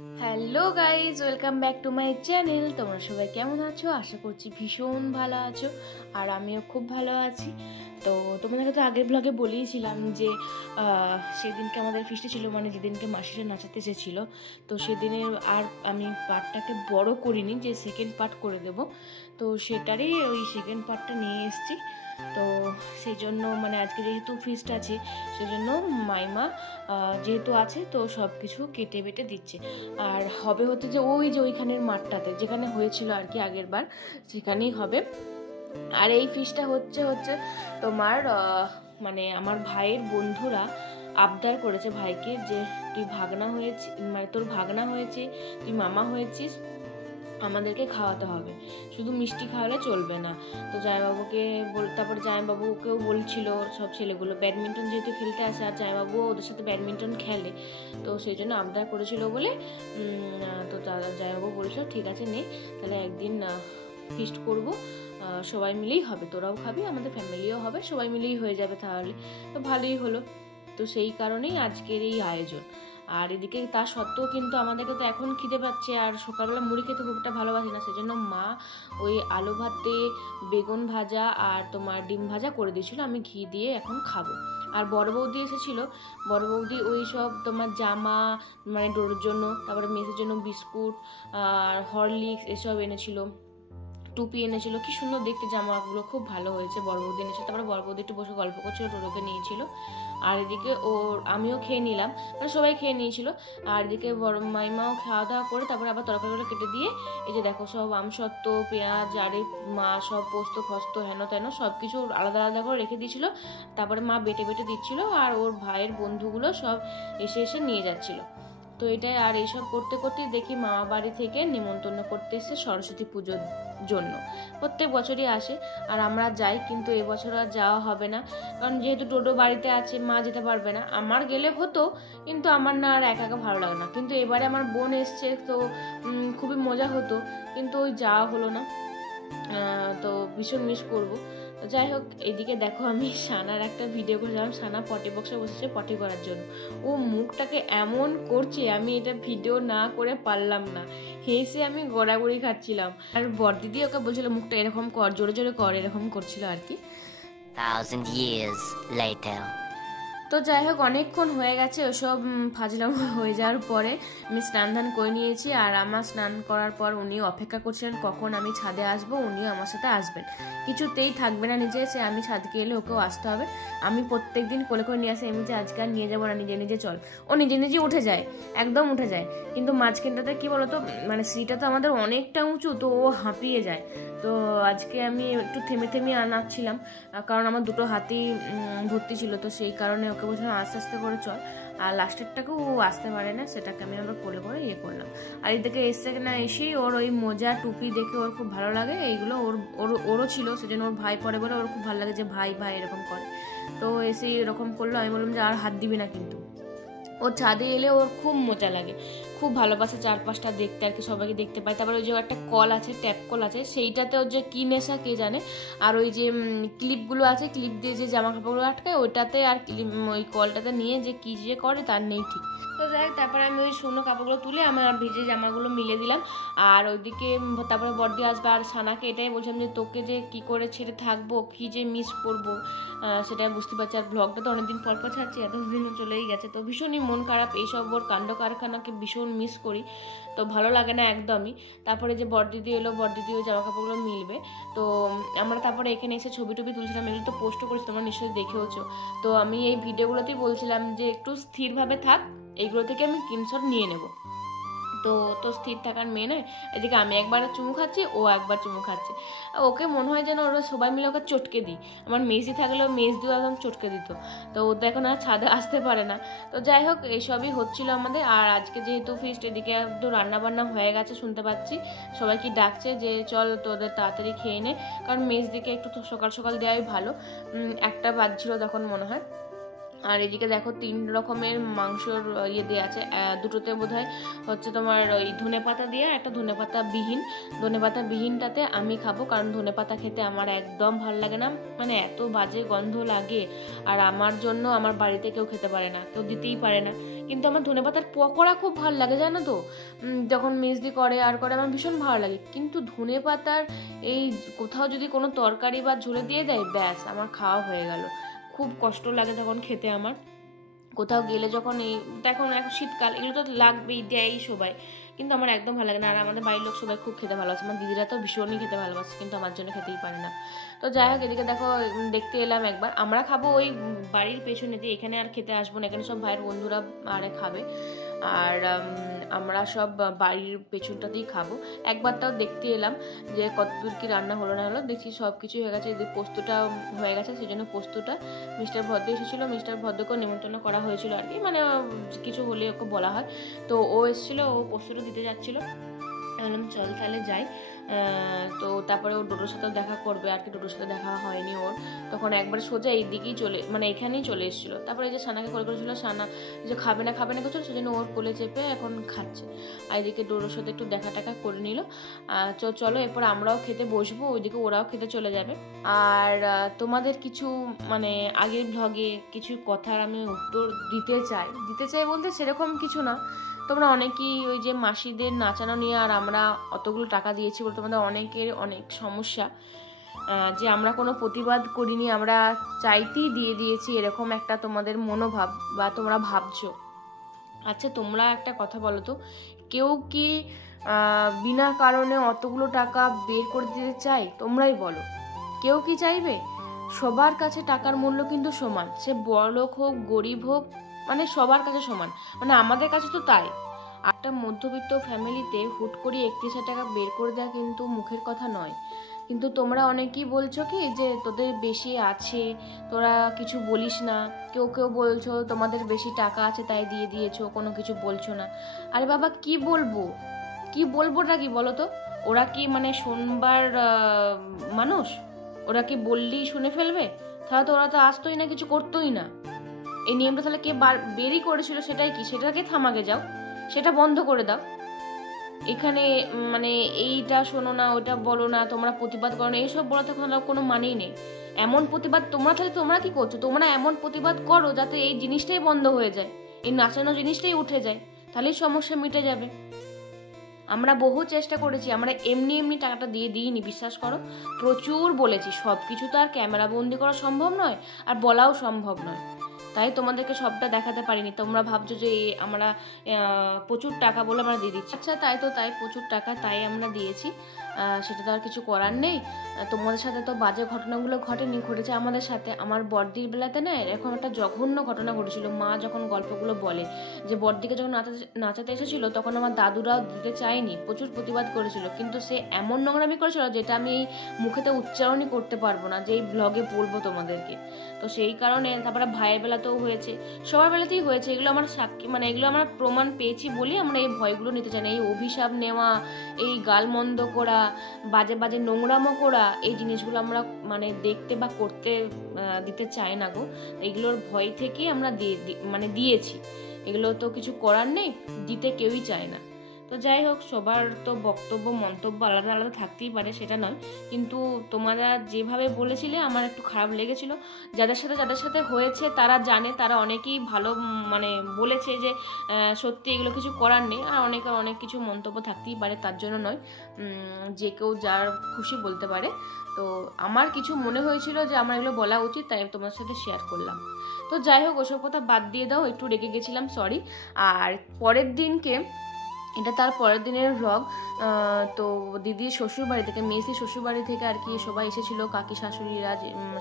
Hello guys, welcome back to my channel. তোমরা সবাই কেমন আছো? আশা করছি ভীষণ ভালো আছো, আর আমিও খুব ভালো আছি। তো তোমাদেরকে তো আগের ব্লগে বলেইছিলাম যে সেদিনকে আমাদের ফিস্টে ছিল, মানে যেদিনকে মাসিরা নাচাতে এসেছিল। তো সেদিনের আর আমি পার্টটাকে বড় করিনি, যে সেকেন্ড পার্ট করে দেব। তো সেটারই ওই সেকেন্ড পার্টটা নিয়ে এসেছি। তো সেই জন্য মানে আজকে যেহেতু ফিস্ট আছে, সেজন্য মাইমা যেহেতু আছে তো সব কিছু কেটে বেটে দিচ্ছে। আর হবে হচ্ছে যে ওইখানের মাঠটাতে যেখানে হয়েছিল আর কি আগের বার, সেখানেই হবে। আর এই ফিস্টটা হচ্ছে তোমার মানে আমার ভাইয়ের বন্ধুরা আবদার করেছে ভাইকে, যে তুই ভাগনা হয়েছি, মানে তোর ভাগনা হয়েছে, তুই মামা হয়েছিস, আমাদেরকে খাওয়াতে হবে, শুধু মিষ্টি খাওয়ালে চলবে না। তো জামাইবাবুকে তারপরে জামাইবাবুকেও বলছিল সব ছেলেগুলো, ব্যাডমিন্টন যেহেতু খেলতে আসে আর জামাইবাবুও ওদের সাথে ব্যাডমিন্টন খেলে, তো সেই জন্য আবদার করেছিল বলে তো জামাইবাবু বলেছিল ঠিক আছে নে, তাহলে একদিন ফিস্ট করব, সবাই মিলেই হবে, তোরাও খাবি, আমাদের ফ্যামিলিও হবে, সবাই মিলেই হয়ে যাবে তাহলে। তো ভালোই হলো। তো সেই কারণেই আজকের এই আয়োজন। আর এদিকে তা সত্ত্বেও কিন্তু আমাদেরকে তো এখন খিদে পাচ্ছে, আর সকালবেলা মুড়ি খেতে খুব একটা ভালোবাসি না, সেজন্য মা ওই আলু ভাতে বেগুন ভাজা আর তোমার ডিম ভাজা করে দিয়েছিল, আমি ঘি দিয়ে এখন খাবো। আর বড় বৌদি এসেছিলো, বড় বৌদি ওই সব তোমার জামা, মানে ডোরের জন্য, তারপরে মেসের জন্য বিস্কুট আর হরলিক্স এসব এনেছিল, টুপি এনেছিল, কি সুন্দর দেখতে জামাগুলো, খুব ভালো হয়েছে। বড় বৌদি এনেছিল, তারপরে বড় বৌদি একটু বসে গল্প করছিল, টোটোকে নিয়েছিল। আর এদিকে আমিও খেয়ে নিলাম, মানে সবাই খেয়ে নিয়েছিল। আর এদিকে বড় মাইমাও খাওয়া দাওয়া করে তারপরে আবার তরকারিগুলো কেটে দিয়ে, এই যে দেখো সব আমসত্ত্ব, পেঁয়াজ, আর মা সব পোস্ত ফস্ত হেন তেন সব কিছু আলাদা আলাদা করে রেখে দিয়েছিল। তারপরে মা বেটে বেটে দিচ্ছিল, আর ওর ভাইয়ের বন্ধুগুলো সব এসে এসে নিয়ে যাচ্ছিল। তো এটাই, আর এইসব করতে করতেই দেখি মামা বাড়ি থেকে নেমন্তন্ন করতে এসছে সরস্বতী পুজোর জন্য। প্রত্যেক বছরই আসে আর আমরা যাই, কিন্তু এবছর আর যাওয়া হবে না, কারণ যেহেতু টোটো বাড়িতে আছে, মা যেতে পারবে না। আমার গেলে হতো, কিন্তু আমার না আর একা একা ভালো লাগে না। কিন্তু এবারে আমার বোন এসছে, তো খুবই মজা হতো, কিন্তু ওই যাওয়া হলো না। তো ভীষণ মিস করবো। যাই হোক, এদিকে দেখো আমি সানার একটা ভিডিও করেছিলাম, সানা পটি বক্সে বসেছে পটি করার জন্য। ও মুখটাকে এমন করছে, আমি এটা ভিডিও না করে পারলাম না, হেসে আমি গড়াগড়ি খাচ্ছিলাম। আর বড়দিদি ওকে বলছিল মুখটা এরকম কর, জোরে জোরে কর, এরকম করছিল আর কি। 1,000 years later. তো যাই হোক, অনেকক্ষণ হয়ে গেছে ওসব ফাজলাম হয়ে যাওয়ার পরে আমি স্নান ধান করে নিয়েছি। আর আমার স্নান করার পর উনিও অপেক্ষা করছিলেন কখন আমি ছাদে আসবো, উনিও আমার সাথে আসবেন, কিছুতেই থাকবে না নিজে, সে আমি ছাদকে এলে ওকেও আসতে হবে। আমি প্রত্যেক দিন কোলে করে নিয়ে আসি, আমি যে আজকে আর নিয়ে যাবো না, নিজে নিজে চল। ও নিজে নিজে উঠে যায়, একদম উঠে যায়, কিন্তু মাঝখানটাতে কি বলতো, মানে সিঁড়িটা তো আমাদের অনেকটা উঁচু, তো ও হাঁপিয়ে যায়। তো আজকে আমি একটু থেমে থেমে আনাচ্ছিলাম, কারণ আমার দুটো হাতি ভর্তি ছিল, তো সেই কারণে ওকে বলছিলাম আস্তে আস্তে করে চল। আর লাস্টেরটাকেও ও আসতে পারে না, সেটাকে আমি আবার কোলে করে ইয়ে করলাম। আর এদিকে এসছে না, এসেই ওর ওই মোজা টুপি দেখে ওর খুব ভালো লাগে, এইগুলো ওরও ছিল, সেজন্য ওর ভাই পরে বলে ওর খুব ভালো লাগে যে ভাই ভাই এরকম করে। তো এসেই এরকম করলো, আমি বললাম যে আর হাত দিবি না কিন্তু। ওর ছাদে এলে ওর খুব মজা লাগে, খুব ভালোবাসে চারপাশটা দেখতে আর কি, সবাইকে দেখতে পায়। তারপরে ওই যে একটা কল আছে, ট্যাপ কল আছে, সেইটাতে ওর যে কী নেশা কে জানে। আর ওই যে ক্লিপগুলো আছে, ক্লিপ দিয়ে যে জামা কাপড়গুলো আটকায় ওইটাতে, আর ওই কলটাতে নিয়ে যে কী যে করে তার নেই ঠিক। তো যাই হোক, তারপরে আমি ওই শুকনো কাপড়গুলো তুলে আমার ভিজে জামাগুলো মিলে দিলাম। আর ওইদিকে তারপরে বড়দি আসবে, আর সানাকে এটাই বলছিলাম যে তোকে যে কী করে ছেড়ে থাকবো, কী যে মিস করবো, সেটা বুঝতে পারছি। আর ব্লগটা তো অনেকদিন পর পর ছাড়ছি, এতদিন চলেই গেছে, তো ভীষণই মন খারাপ, এইসব ওর কাণ্ড কারখানাকে ভীষণ মিস করি, তো ভালো লাগে না একদমই। তারপরে যে বড়দিদি এলো, বড়দিদি ওই জামা কাপড়গুলো মিলবে, তো আমরা তারপরে এখানে এসে ছবি টবি তুলছিলাম, এগুলো তো পোস্টও করেছি, তোমরা নিশ্চয়ই দেখেওছো। তো আমি এই ভিডিওগুলোতেই বলছিলাম যে একটু স্থিরভাবে থাক, এইগুলো থেকে আমি স্ক্রিনশট নিয়ে নেব। তো তো স্থির থাকার মেয়ে নয়। এদিকে আমি একবার চুমু খাচ্ছি, ও একবার চুমু খাচ্ছে, ওকে মনে হয় যেন ওরা সবাই মিলে ওকে চটকে দিই। আমার মেজদি থাকলেও মেজ দিয়েও একদম চটকে দিত, তো ও তো এখন আর ছাদে আসতে পারে না। তো যাই হোক, এইসবই হচ্ছিল আমাদের। আর আজকে যেহেতু ফিস্ট, এদিকে একটু রান্নাবান্না হয়ে গেছে শুনতে পাচ্ছি, সবাই কি ডাকছে যে চল তোদের তাড়াতাড়ি খেয়ে নে, কারণ মেজদিকে একটু সকাল সকাল দেওয়াই ভালো। একটা বাজছিল তখন মনে হয়। আর এদিকে দেখো 3 রকমের মাংসর ইয়ে দিয়ে আছে, দুটোতে বোধহয় হচ্ছে তোমার ওই ধনেপাতা দিয়ে, একটা ধনেপাতা বিহীন। ধনেপাতা বিহীনটাতে আমি খাবো, কারণ ধনেপাতা খেতে আমার একদম ভালো লাগে না, মানে এত বাজে গন্ধ লাগে। আর আমার জন্য আমার বাড়িতে কেউ খেতে পারে না, কেউ দিতেই পারে না, কিন্তু আমার ধনেপাতার পকোড়া খুব ভালো লাগে, জানো তো, যখন মেজদি করে আর করে আমার ভীষণ ভালো লাগে। কিন্তু ধনেপাতার এই কোথাও যদি কোনো তরকারি বা ঝোলে দিয়ে দেয়, ব্যাস আমার খাওয়া হয়ে গেল। খুব কষ্ট লাগে তখন খেতে আমার। কোথাও গেলে যখন এই দেখুন এখন শীতকাল, এগুলো তো লাগবেই, দেয় সবাই, কিন্তু আমার একদম ভালো লাগে না। আর আমাদের বাড়ির লোক সবাই খুব খেতে ভালোবাসে, আমার দিদিরা তো ভীষণই খেতে ভালোবাসে, কিন্তু আমার জন্য খেতেই পারে না। তো যাই হোক, এদিকে দেখো দেখতে এলাম একবার, আমরা খাবো ওই বাড়ির পেছনে দিয়ে, এখানে আর খেতে আসবো না, এখানে সব ভাইয়ের বন্ধুরা আরে খাবে, আর আমরা সব বাড়ির পেছনটাতেই খাবো। একবার তাও দেখতে এলাম যে কতদূর কি রান্না হলো না হলো, দেখছি সব কিছু হয়ে গেছে, এদিকে পোস্তটা হয়ে গেছে, সেই জন্য পোস্তটা মিস্টার ভদ্র এসেছিলো, মিস্টার ভদ্রকেও নিমন্ত্রণ করা হয়েছিল আর কি, মানে কিছু হলে ওকে বলা হয়, তো ও এসেছিলো, ও পোস্তটা দিতে যাচ্ছিলো। বললাম চল তাহলে যাই। তো তারপরে ও ডোডোর সাথে দেখা করবে আর কি, ডোডোর সাথে দেখা হয়নি ওর, তখন একবার সোজা এই দিকেই মানে এখানেই চলে এসেছিলো। তারপরে এই যে সানাকে কল করেছিল, সানা যে খাবে না করছিল, সেজন্য ওর কোলে চেপে এখন খাচ্ছে, আর এদিকে ডোডোর সাথে একটু দেখা টাকা করে নিল। চলো এরপর আমরাও খেতে বসবো, ওইদিকে ওরাও খেতে চলে যাবে। আর তোমাদের কিছু মানে আগের ব্লগে কিছু কথার আমি উত্তর দিতে চাই বলতে সেরকম কিছু না। তোমরা অনেকেই ওই যে মাসিদের নাচানো নিয়ে আর আমরা অতগুলো টাকা দিয়েছি বলে তোমাদের অনেকের অনেক সমস্যা, যে আমরা কোনো প্রতিবাদ করিনি, আমরা চাইতেই দিয়ে দিয়েছি, এরকম একটা তোমাদের মনোভাব বা তোমরা ভাবছো। আচ্ছা তোমরা একটা কথা বলো তো, কেউ কি বিনা কারণে অতগুলো টাকা বের করে দিতে চাই? তোমরাই বলো, কেউ কি চাইবে? সবার কাছে টাকার মূল্য কিন্তু সমান, সে বড়লোক হোক গরিব হোক, মানে সবার কাছে সমান, মানে আমাদের কাছে তো তাই। একটা মধ্যবিত্ত ফ্যামিলিতে হুট করে 31,000 টাকা বের করে দেওয়া কিন্তু মুখের কথা নয়। কিন্তু তোমরা অনেকেই বলছো কি যে তোদের বেশি আছে, তোরা কিছু বলিস না, কেউ বলছো তোমাদের বেশি টাকা আছে তাই দিয়ে দিয়েছো, কোনো কিছু বলছো না। আরে বাবা কি বলবোটা কি বলো তো? ওরা কি মানে শুনবার মানুষ? ওরা কি বললেই শুনে ফেলবে? তাহলে তো ওরা তো আসতোই না, কিছু করতোই না। এই নিয়মটা তাহলে কে বেরই করেছিল, সেটাই কি, সেটাকে থামাকে যাও, সেটা বন্ধ করে দাও। এখানে মানে এইটা শোনো না, ওইটা বলো না, তোমরা প্রতিবাদ করো না, এইসব বলা তো কোনো মানেই নেই। এমন প্রতিবাদ তোমরা তাহলে তোমরা কি করছো? তোমরা এমন প্রতিবাদ করো যাতে এই জিনিসটাই বন্ধ হয়ে যায়, এই নাচানো জিনিসটাই উঠে যায়, তাহলেই সমস্যা মিটে যাবে। আমরা বহু চেষ্টা করেছি, আমরা এমনি টাকাটা দিয়ে দিইনি, বিশ্বাস করো, প্রচুর বলেছি। সব কিছু তো আর ক্যামেরা বন্দি করা সম্ভব নয়, আর বলাও সম্ভব নয়, তাই তোমাদেরকে সবটা দেখাতে পারিনি। তোমরা ভাবছো যে আমরা প্রচুর টাকা বলে আমরা দিয়ে দিচ্ছি। আচ্ছা তাই প্রচুর টাকা তাই আমরা দিয়েছি, সেটা তো আর কিছু করার নেই। তোমাদের সাথে তো বাজে ঘটনাগুলো ঘটেছে আমাদের সাথে। আমার বড়দির বেলাতে না এরকম একটা জঘন্য ঘটনা ঘটেছিল। মা যখন গল্পগুলো বলে যে বড়দিকে যখন নাচাতে এসেছিল, তখন আমার দাদুরাও দিতে চায়নি, প্রচুর প্রতিবাদ করেছিল, কিন্তু সে এমন নোংরামি করেছিল যেটা আমি এই মুখেতে উচ্চারণই করতে পারবো না, যে এই ব্লগে বলবো তোমাদেরকে। তো সেই কারণে তারপরে ভাইয়ের বেলাতেও হয়েছে, সবার বেলাতেই হয়েছে। এগুলো আমার সাক্ষী, মানে এগুলো আমার প্রমাণ পেয়েছি বলেই আমরা এই ভয়গুলো নিতে চাই না। এই অভিশাপ নেওয়া, এই গালমন্দ করা, বাজে নোংরামো করা, এই জিনিসগুলো আমরা মানে দেখতে বা করতে দিতে চাই না গো। এগুলোর ভয় থেকেই আমরা দিয়েছি, এগুলো তো কিছু করার নেই, দিতে কেউই চায় না। তো যাই হোক, সবার তো বক্তব্য মন্তব্য আলাদা আলাদা থাকতেই পারে, সেটা নয়, কিন্তু তোমরা যেভাবে বলেছিলে আমার একটু খারাপ লেগেছিল। যাদের সাথে হয়েছে তারা জানে, তারা অনেকেই ভালো মানে বলেছে যে সত্যি এগুলো কিছু করার নেই, আর অনেকের অনেক কিছু মন্তব্য থাকতেই পারে, তার জন্য নয়, যে কেউ যার খুশি বলতে পারে। তো আমার কিছু মনে হয়েছিল যে আমার এগুলো বলা উচিত, তাই তোমার সাথে শেয়ার করলাম। তো যাই হোক, ওসব কথা বাদ দিয়ে দাও, একটু রেগে গেছিলাম, সরি। আর পরের দিনকে, এটা তার পরের দিনের ভ্লগ, তো দিদির শ্বশুরবাড়ি থেকে, মেসির শ্বশুরবাড়ি থেকে আর কি সবাই এসেছিলো, কাকি শাশুড়িরা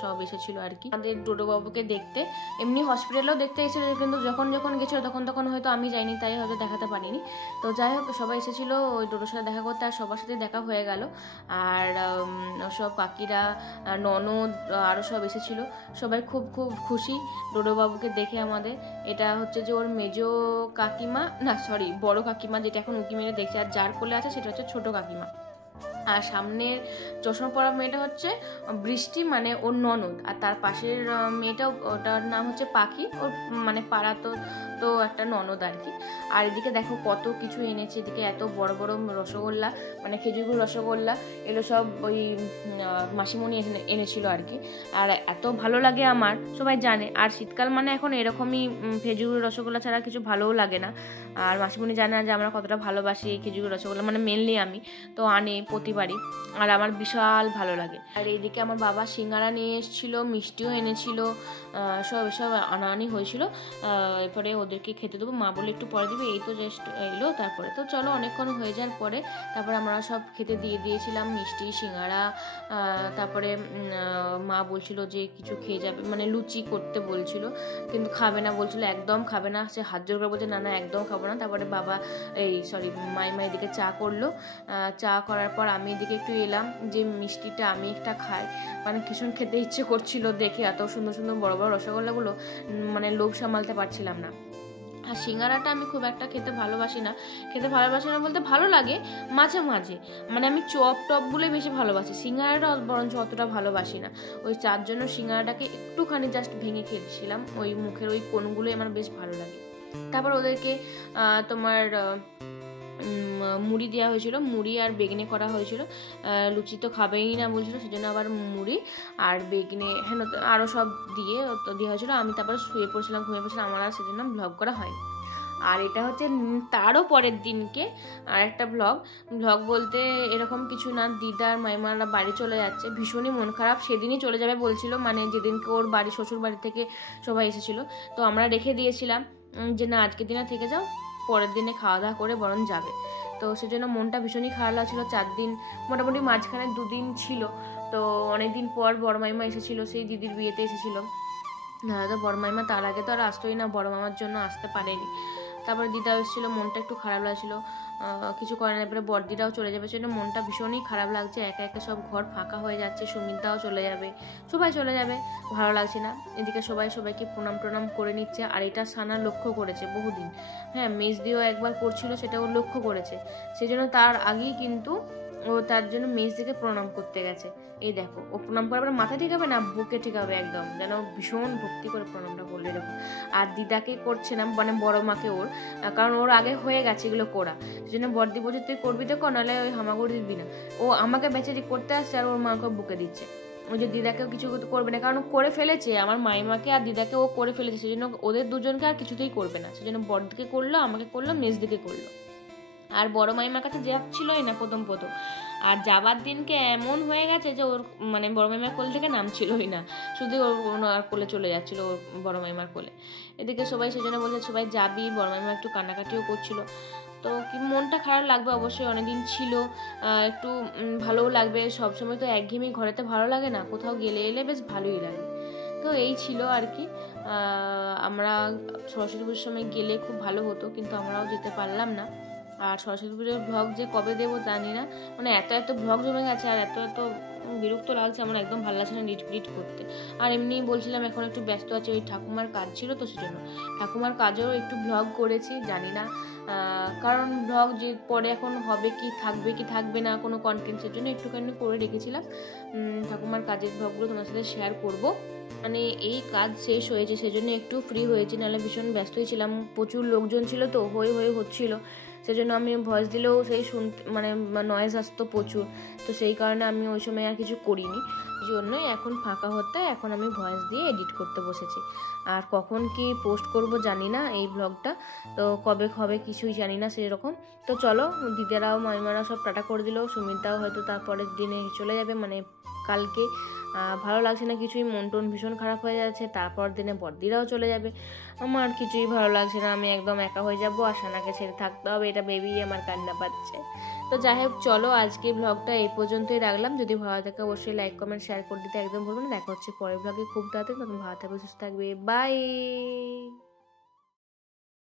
সব এসেছিলো আর কি আমাদের ডোডোবাবুকে দেখতে। এমনি হসপিটালেও দেখতে এসেছিলো, কিন্তু যখন গেছিলো তখন হয়তো আমি যাইনি, তাই হয়তো দেখাতে পারিনি। তো যাই হোক, সবাই এসেছিলো ওই ডোডোর সাথে দেখা করতে, আর সবার সাথে দেখা হয়ে গেল। আর সব কাকিরা, ননদ আরও সব এসেছিলো, সবাই খুব খুশি ডোডোবাবুকে দেখে আমাদের। এটা হচ্ছে যে ওর মেজো কাকিমা, না সরি বড় কাকিমা, যেটা এখন উঁকি মেরে দেখছে, আর যার কোলে আছে সেটা হচ্ছে ছোট কাকিমা। আর সামনের চশমা পরা মেয়েটা হচ্ছে বৃষ্টি, মানে ওর ননদ। আর তার পাশের মেয়েটা, ওটার নাম হচ্ছে পাখি, ওর মানে পাড়া তো তো একটা ননদ আর কি। আর এদিকে দেখো কত কিছু এনেছে, এদিকে এত বড় বড় রসগোল্লা, মানে খেজুর রসগোল্লা, এগুলো সব ওই মাসিমণি এনেছিল আর কি। আর এত ভালো লাগে আমার, সবাই জানে। আর শীতকাল মানে এখন এরকমই, খেজুর রসগোল্লা ছাড়া কিছু ভালোও লাগে না। আর মাসিমণি জানে যে আমরা কতটা ভালোবাসি এই খেজুর রসগোল্লা, মানে মেনলি আমি, তো আনে প্রতিবারই, আর আমার বিশাল ভালো লাগে। আর এইদিকে আমার বাবা সিঙ্গারা নিয়ে এসেছিলো, মিষ্টিও এনেছিল, সব এসব আনাআনি হয়েছিল। এরপরে ওদেরকে খেতে দেবো, মা বলে একটু পরে দিবে, এই তো জাস্ট এলো। তারপরে তো চলো অনেকক্ষণ হয়ে যাওয়ার পরে তারপরে আমরা সব খেতে দিয়েছিলাম মিষ্টি, সিঙ্গারা। তারপরে মা বলছিল যে কিছু খেয়ে যাবে, মানে লুচি করতে বলছিল, কিন্তু খাবে না বলছিল, একদম খাবে না। সে হাত জোর করে বলছে না না একদম খাবো না। তারপরে বাবা মাইমা এদিকে চা করলো, চা করার পর আমি এদিকে একটু এলাম যে মিষ্টিটা আমি একটা খাই, মানে ভীষণ খেতে ইচ্ছে করছিল দেখে, এত সুন্দর সুন্দর বড় বড় রসগোল্লাগুলো, মানে লোভ সামালতে পারছিলাম না। আর সিঙ্গারাটা আমি খুব একটা খেতে ভালোবাসি না বলতে ভালো লাগে মাঝে মাঝে, মানে আমি চপ টপগুলোই বেশি ভালোবাসি, সিঙ্গারাটা বরঞ্চ অতটা ভালোবাসি না। ওই চার জন্য সিঙ্গারাটাকে একটুখানি জাস্ট ভেঙে খেয়েছিলাম, ওই মুখের ওই কোণগুলোই আমার বেশ ভালো লাগে। তারপর ওদেরকে তোমার মুড়ি দেওয়া হয়েছিল, মুড়ি আর বেগনে করা হয়েছিল। লুচি তো খাবেই না বলছিল, সেজন্য আবার মুড়ি আর বেগনে হ্যাঁ আরও সব দিয়ে দেওয়া হয়েছিল। আমি তারপর ঘুমিয়ে পড়ছিলাম, আমার আর সেজন্য ব্লগ করা হয়নি। আর এটা হচ্ছে তারও পরের দিনকে আর একটা ব্লগ বলতে এরকম কিছু না, দিদার মাইমারা বাড়ি চলে যাচ্ছে, ভীষণই মন খারাপ, সেদিনই চলে যাবে বলছিল, মানে যেদিনকে ওর বাড়ি শ্বশুর বাড়ি থেকে সবাই এসেছিলো। তো আমরা রেখে দিয়েছিলাম যে না আজকের দিনে থেকে যাও, পরের দিনে খাওয়া দাওয়া করে বরং যাবে। তো সেজন্য মনটা ভীষণই খারাপ লাগছিলো। 4 দিন মোটামুটি, মাঝখানে 2 দিন ছিল। তো অনেকদিন পর বড় মাইমা এসেছিলো, সেই দিদির বিয়েতে এসেছিলো। তো বড় মাইমা তার আগে তো আর আসতোই না, বড় মামার জন্য আসতে পারেনি। তারপরে দিদাও এসেছিলো, মনটা একটু খারাপ লাগছিলো, কিছু করে না। এরপরে বড়দিদাও চলে যাবে, সেজন্য মনটা ভীষণই খারাপ লাগছে। একা একা সব ঘর ফাঁকা হয়ে যাচ্ছে, সুমিতাও চলে যাবে, সবাই চলে যাবে, ভালো লাগছে না। এদিকে সবাইকে প্রণাম করে নিচ্ছে। আর এটা সানা লক্ষ্য করেছে বহুদিন, হ্যাঁ মেজদিও একবার করছিল, সেটা ও লক্ষ্য করেছে, সেজন্য তার আগেই কিন্তু ও তার জন্য মেজদিকে প্রণাম করতে গেছে। এই দেখো, ও প্রণাম করার পরে মাথা ঠিকাবে না, বুকে ঠিকাবে একদম, যেন ভীষণ ভক্তি করে প্রণামটা করলে এরকম। আর দিদাকে করছে না, মানে বড় মাকে ওর, কারণ ওর আগে হয়ে গেছে এগুলো করা, সেজন্য বড়দি বলছে তুই করবি তো কর, নাহলে ওই হামাগুড়ি দিবি না। ও আমাকে বেচারি করতে আসছে আর ওর মাকে বুকে দিচ্ছে। ওই যে দিদাকেও কিছু করবে না, কারণ করে ফেলেছে আমার মাইমাকে আর দিদাকে ও করে ফেলেছে, সেজন্য ওদের দুজনকে আর কিছুতেই করবে না। সেজন্য বড়দিকে করলো, আমাকে করলো, মেজদিকে করলো। আর বড় মাইমার কাছে যাচ্ছিলই না প্রথম। আর যাবার দিনকে এমন হয়ে গেছে যে ওর মানে বড় মাইমার কোল থেকে নামছিলই না, শুধু ওর কোলে চলে যাচ্ছিল, ওর বড় মাইমার কোলে। এদিকে সবাই সেজন্য বলছে সবাই যাবি, বড় মাইমা একটু কান্নাকাটিও করছিল। তো কি মনটা খারাপ লাগবে অবশ্যই, অনেকদিন ছিল, একটু ভালোও লাগবে। সবসময় তো একঘেয়েমি ঘরেতে ভালো লাগে না, কোথাও গেলে এলে বেশ ভালোই লাগে। তো এই ছিল আর কি। আমরা সরস্বতী পুজোর সময় গেলে খুব ভালো হতো, কিন্তু আমরাও যেতে পারলাম না। আর সরস্বতী পুজোর ব্লগ যে কবে দেবো জানি না, মানে এত ব্লগ জমে গেছে, আর এত বিরক্ত লাগছে আমার, একদম ভালো লাগছে না এডিট করতে। আর এমনি বলছিলাম এখন একটু ব্যস্ত আছে, ওই ঠাকুমার কাজ ছিল, তো সেজন্য ঠাকুমার কাজেও একটু ব্লগ করেছি, জানি না কারণ ব্লগ যে পরে এখন হবে কি থাকবে না কোনো কন্টেন্টসের জন্য একটুখানি করে রেখেছিলাম। ঠাকুমার কাজের ব্লগগুলো তোমার সাথে শেয়ার করব, মানে এই কাজ শেষ হয়েছে সেজন্য একটু ফ্রি হয়েছি, নাহলে ভীষণ ব্যস্তই ছিলাম, প্রচুর লোকজন ছিল তো, হয়ে হচ্ছিল, সেজন্য আমি ভয়েস দিলেও সেই শুনতে মানে নয়েজ আসতো প্রচুর, তো সেই কারণে আমি ওই সময় আর কিছু করিনি। জন্যই এখন ফাঁকা হতে এখন আমি ভয়েস দিয়ে এডিট করতে বসেছি। আর কখন কি পোস্ট করব জানি না এই ব্লগটা, তো কবে হবে কিছুই জানি না সেরকম। তো চলো, দিদিরাও মাইমারা সব টাটা করে দিল, সুমিতাও হয়তো তারপরের দিনে চলে যাবে, মানে কালকে। ভালো লাগছে না কিছুই, মন টন ভীষণ খারাপ হয়ে যাচ্ছে। তারপর দিনে বড়দিরাও চলে যাবে, আমার কিছুই ভালো লাগছে না, আমি একদম একা হয়ে যাবো, আর সানাকে ছেড়ে থাকতে হবে, এটা বেবি আমার কান্না পাচ্ছে। তো যাই হোক চলো, আজকে ব্লগটা এই পর্যন্তই রাখলাম। যদি ভালো থাকে অবশ্যই লাইক কমেন্ট শেয়ার করে দিতে একদম ভুলবেন না। দেখা হচ্ছে পরের ব্লগে খুব তাড়াতাড়ি, তখন ভালো থাকবে, সুস্থ থাকবে, বাই।